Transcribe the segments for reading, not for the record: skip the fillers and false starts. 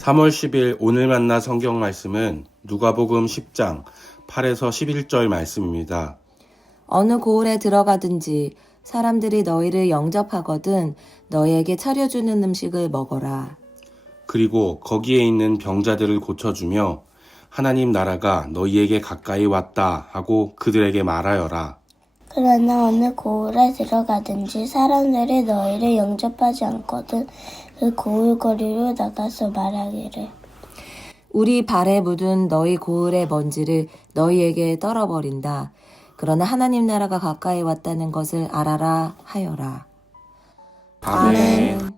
3월 10일 오늘 만나 성경 말씀은 누가복음 10장 8에서 11절 말씀입니다. 어느 고을에 들어가든지 사람들이 너희를 영접하거든 너희에게 차려주는 음식을 먹어라. 그리고 거기에 있는 병자들을 고쳐주며 하나님 나라가 너희에게 가까이 왔다 하고 그들에게 말하여라. 그러나 어느 고을에 들어가든지 사람들이 너희를 영접하지 않거든 그 고을 거리로 나가서 말하기를 우리 발에 묻은 너희 고을의 먼지를 너희에게 떨어버린다. 그러나 하나님 나라가 가까이 왔다는 것을 알아라 하여라. 아멘.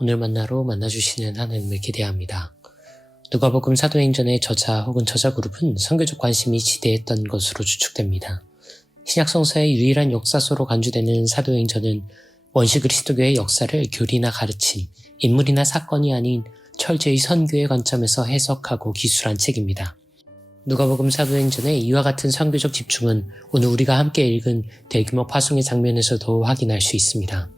오늘 만나로 만나주시는 하나님을 기대합니다. 누가복음 사도행전의 저자 혹은 저자 그룹은 선교적 관심이 지대했던 것으로 추측됩니다. 신약성서의 유일한 역사서로 간주되는 사도행전은 원시 그리스도교의 역사를 교리나 가르침, 인물이나 사건이 아닌 철저히 선교의 관점에서 해석하고 기술한 책입니다. 누가복음 사도행전의 이와 같은 선교적 집중은 오늘 우리가 함께 읽은 대규모 파송의 장면에서도 확인할 수 있습니다.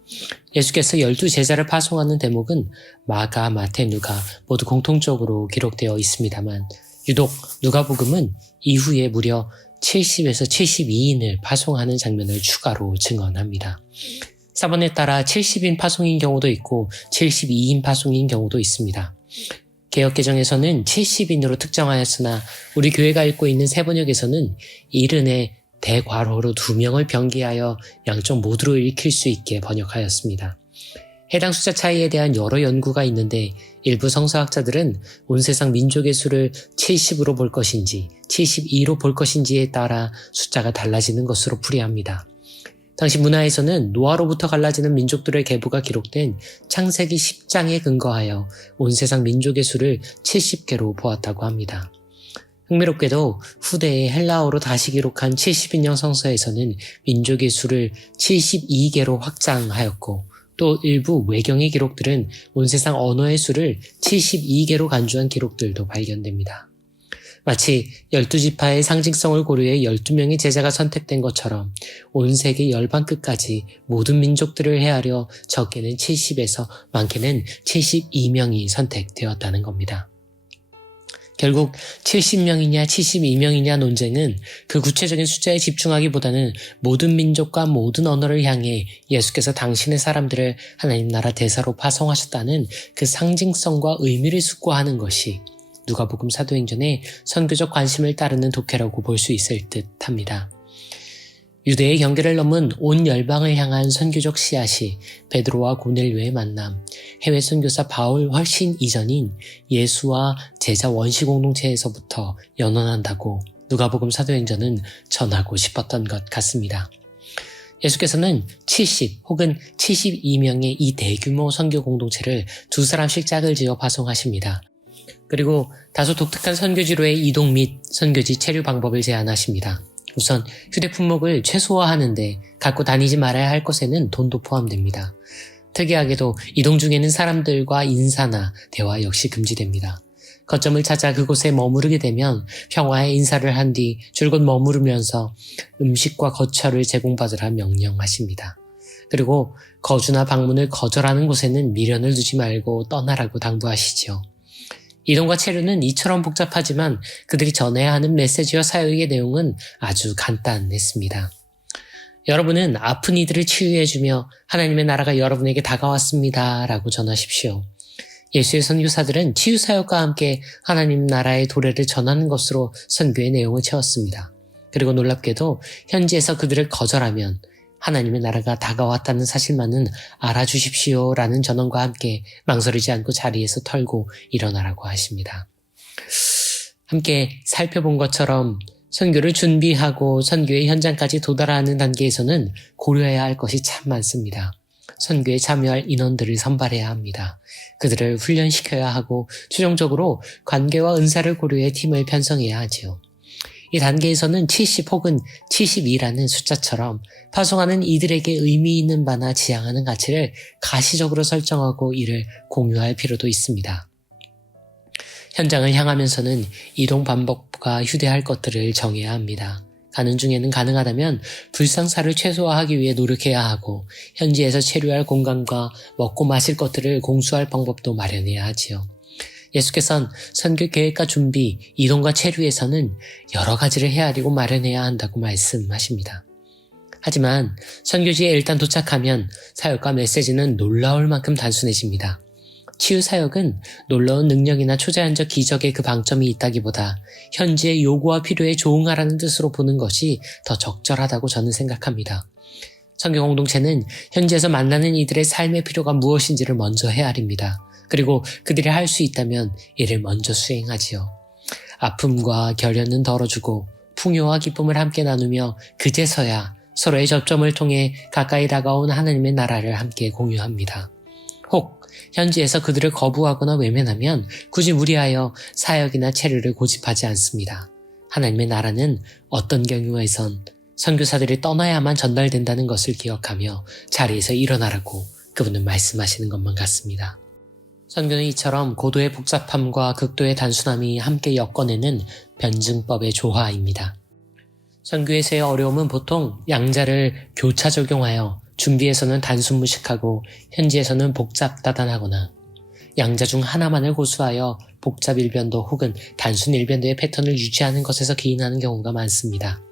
예수께서 12제자를 파송하는 대목은 마가, 마태, 누가 모두 공통적으로 기록되어 있습니다만 유독 누가복음은 이후에 무려 70에서 72인을 파송하는 장면을 추가로 증언합니다. 사본에 따라 70인 파송인 경우도 있고 72인 파송인 경우도 있습니다. 개역개정에서는 70인으로 특정하였으나 우리 교회가 읽고 있는 세번역에서는 70에 대괄호로 2명을 병기하여 양쪽 모두로 읽힐 수 있게 번역하였습니다. 해당 숫자 차이에 대한 여러 연구가 있는데 일부 성서학자들은 온 세상 민족의 수를 70으로 볼 것인지 72로 볼 것인지에 따라 숫자가 달라지는 것으로 풀이합니다. 당시 문화에서는 노아로부터 갈라지는 민족들의 계보가 기록된 창세기 10장에 근거하여 온 세상 민족의 수를 70개로 보았다고 합니다. 흥미롭게도 후대에 헬라어로 다시 기록한 70인형 성서에서는 민족의 수를 72개로 확장하였고 또 일부 외경의 기록들은 온 세상 언어의 수를 72개로 간주한 기록들도 발견됩니다. 마치 12지파의 상징성을 고려해 12명의 제자가 선택된 것처럼 온 세계 열방 끝까지 모든 민족들을 헤아려 적게는 70에서 많게는 72명이 선택되었다는 겁니다. 결국 70명이냐 72명이냐 논쟁은 그 구체적인 숫자에 집중하기보다는 모든 민족과 모든 언어를 향해 예수께서 당신의 사람들을 하나님 나라 대사로 파송하셨다는 그 상징성과 의미를 숙고하는 것이 누가복음 사도행전의 선교적 관심을 따르는 독해라고 볼 수 있을 듯합니다. 유대의 경계를 넘은 온 열방을 향한 선교적 씨앗이 베드로와 고넬료의 만남, 해외 선교사 바울 훨씬 이전인 예수와 제자 원시 공동체에서부터 연원한다고 누가복음 사도행전은 전하고 싶었던 것 같습니다. 예수께서는 70 혹은 72명의 이 대규모 선교 공동체를 2사람씩 짝을 지어 파송하십니다. 그리고 다소 독특한 선교지로의 이동 및 선교지 체류 방법을 제안하십니다. 우선 휴대품목을 최소화하는데 갖고 다니지 말아야 할 것에는 돈도 포함됩니다. 특이하게도 이동 중에는 사람들과 인사나 대화 역시 금지됩니다. 거점을 찾아 그곳에 머무르게 되면 평화의 인사를 한 뒤 줄곧 머무르면서 음식과 거처를 제공받으라 명령하십니다. 그리고 거주나 방문을 거절하는 곳에는 미련을 두지 말고 떠나라고 당부하시지요. 이동과 체류는 이처럼 복잡하지만 그들이 전해야 하는 메시지와 사역의 내용은 아주 간단했습니다. 여러분은 아픈 이들을 치유해주며 하나님의 나라가 여러분에게 다가왔습니다 라고 전하십시오. 예수의 선교사들은 치유사역과 함께 하나님 나라의 도래를 전하는 것으로 선교의 내용을 채웠습니다. 그리고 놀랍게도 현지에서 그들을 거절하면 하나님의 나라가 다가왔다는 사실만은 알아주십시오 라는 전언과 함께 망설이지 않고 자리에서 털고 일어나라고 하십니다. 함께 살펴본 것처럼 선교를 준비하고 선교의 현장까지 도달하는 단계에서는 고려해야 할 것이 참 많습니다. 선교에 참여할 인원들을 선발해야 합니다. 그들을 훈련시켜야 하고 최종적으로 관계와 은사를 고려해 팀을 편성해야 하지요. 이 단계에서는 70 혹은 72라는 숫자처럼 파송하는 이들에게 의미 있는 바나 지향하는 가치를 가시적으로 설정하고 이를 공유할 필요도 있습니다. 현장을 향하면서는 이동 방법과 휴대할 것들을 정해야 합니다. 가는 중에는 가능하다면 불상사를 최소화하기 위해 노력해야 하고 현지에서 체류할 공간과 먹고 마실 것들을 공수할 방법도 마련해야 하지요. 예수께서는 선교 계획과 준비, 이동과 체류에서는 여러 가지를 헤아리고 마련해야 한다고 말씀하십니다. 하지만 선교지에 일단 도착하면 사역과 메시지는 놀라울 만큼 단순해집니다. 치유 사역은 놀라운 능력이나 초자연적 기적의 그 방점이 있다기보다 현지의 요구와 필요에 조응하라는 뜻으로 보는 것이 더 적절하다고 저는 생각합니다. 선교 공동체는 현지에서 만나는 이들의 삶의 필요가 무엇인지를 먼저 헤아립니다. 그리고 그들이 할 수 있다면 이를 먼저 수행하지요. 아픔과 결연은 덜어주고 풍요와 기쁨을 함께 나누며 그제서야 서로의 접점을 통해 가까이 다가온 하나님의 나라를 함께 공유합니다. 혹 현지에서 그들을 거부하거나 외면하면 굳이 무리하여 사역이나 체류를 고집하지 않습니다. 하나님의 나라는 어떤 경우에선 선교사들이 떠나야만 전달된다는 것을 기억하며 자리에서 일어나라고 그분은 말씀하시는 것만 같습니다. 선교는 이처럼 고도의 복잡함과 극도의 단순함이 함께 엮어내는 변증법의 조화입니다. 선교에서의 어려움은 보통 양자를 교차 적용하여 준비에서는 단순 무식하고 현지에서는 복잡 다단하거나 양자 중 하나만을 고수하여 복잡 일변도 혹은 단순 일변도의 패턴을 유지하는 것에서 기인하는 경우가 많습니다.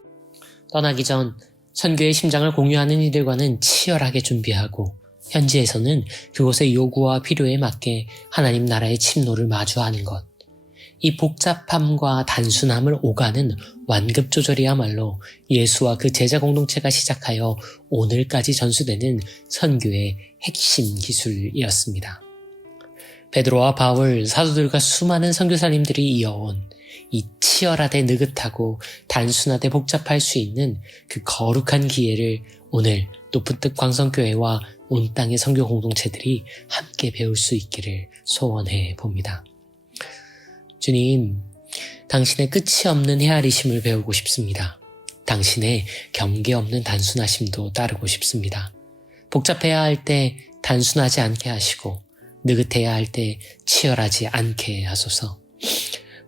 떠나기 전 선교의 심장을 공유하는 이들과는 치열하게 준비하고 현지에서는 그곳의 요구와 필요에 맞게 하나님 나라의 침노를 마주하는 것. 이 복잡함과 단순함을 오가는 완급 조절이야말로 예수와 그 제자 공동체가 시작하여 오늘까지 전수되는 선교의 핵심 기술이었습니다. 베드로와 바울, 사도들과 수많은 선교사님들이 이어온 이 치열하되 느긋하고 단순하되 복잡할 수 있는 그 거룩한 기회를 오늘 높은 뜻 광성교회와 온 땅의 선교 공동체들이 함께 배울 수 있기를 소원해 봅니다. 주님, 당신의 끝이 없는 헤아리심을 배우고 싶습니다. 당신의 경계 없는 단순하심도 따르고 싶습니다. 복잡해야 할 때 단순하지 않게 하시고 느긋해야 할 때 치열하지 않게 하소서.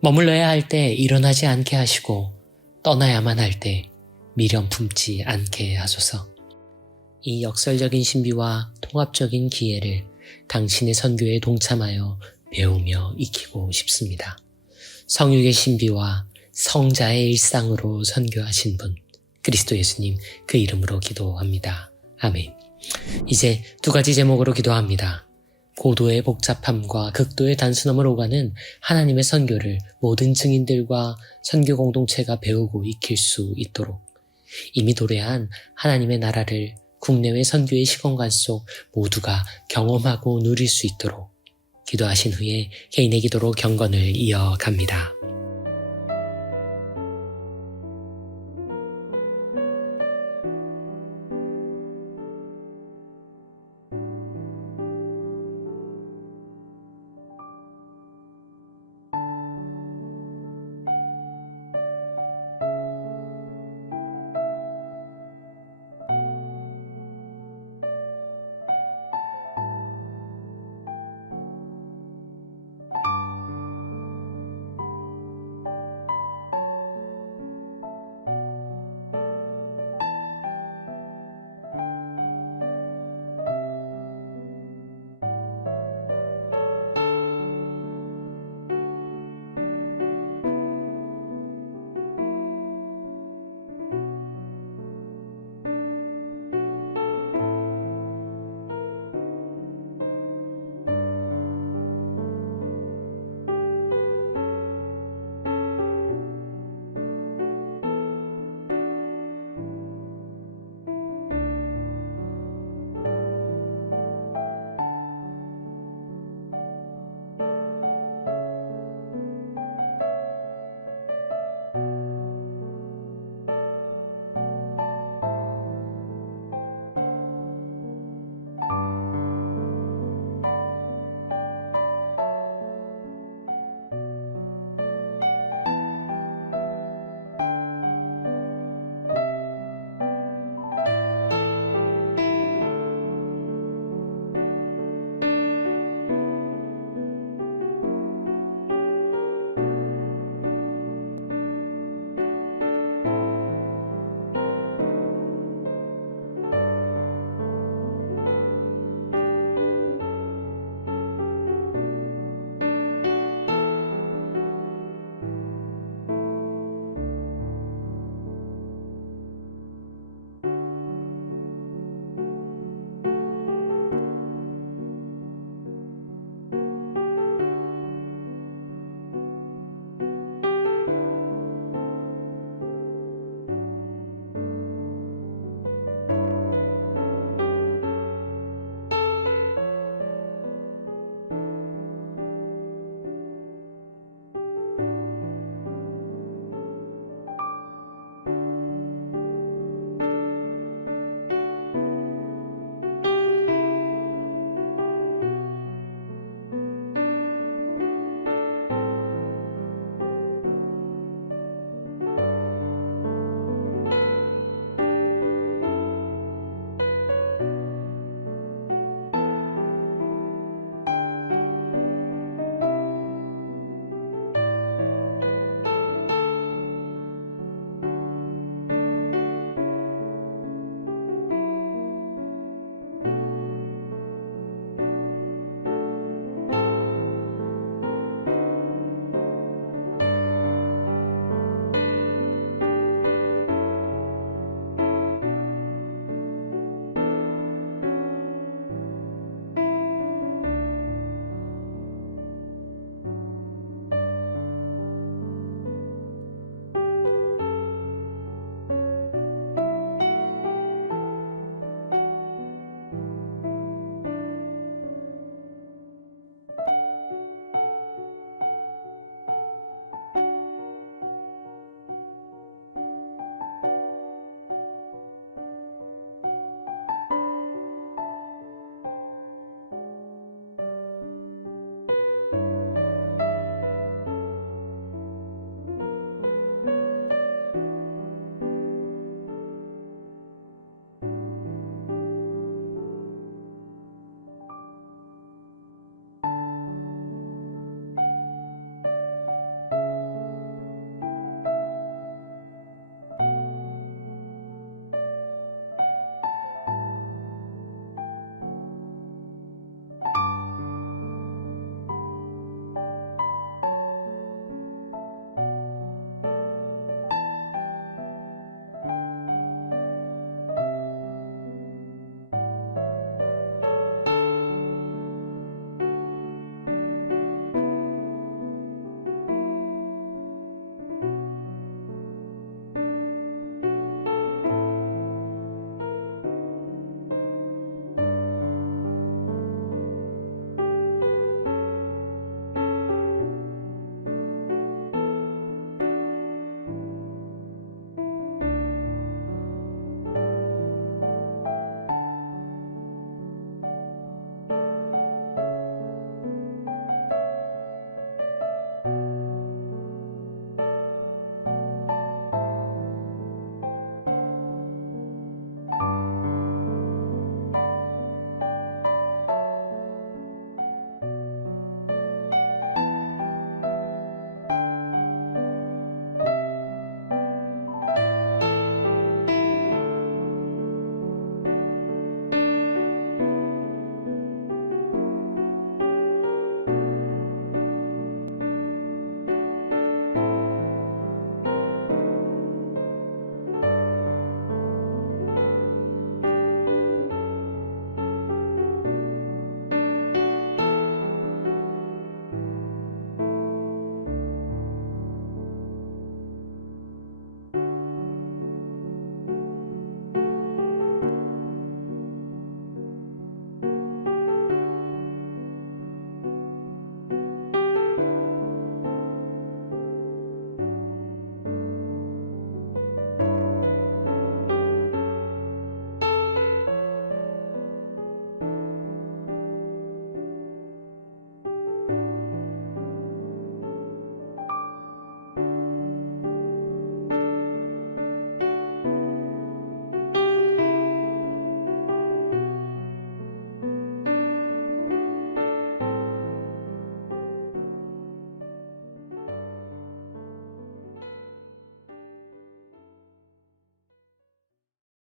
머물러야 할 때 일어나지 않게 하시고 떠나야만 할 때 미련 품지 않게 하소서. 이 역설적인 신비와 통합적인 기회를 당신의 선교에 동참하여 배우며 익히고 싶습니다. 성육의 신비와 성자의 일상으로 선교하신 분, 그리스도 예수님 그 이름으로 기도합니다. 아멘. 이제 두 가지 제목으로 기도합니다. 고도의 복잡함과 극도의 단순함을 오가는 하나님의 선교를 모든 증인들과 선교 공동체가 배우고 익힐 수 있도록 이미 도래한 하나님의 나라를 국내외 선교의 시공간 속 모두가 경험하고 누릴 수 있도록 기도하신 후에 개인의 기도로 경건을 이어갑니다.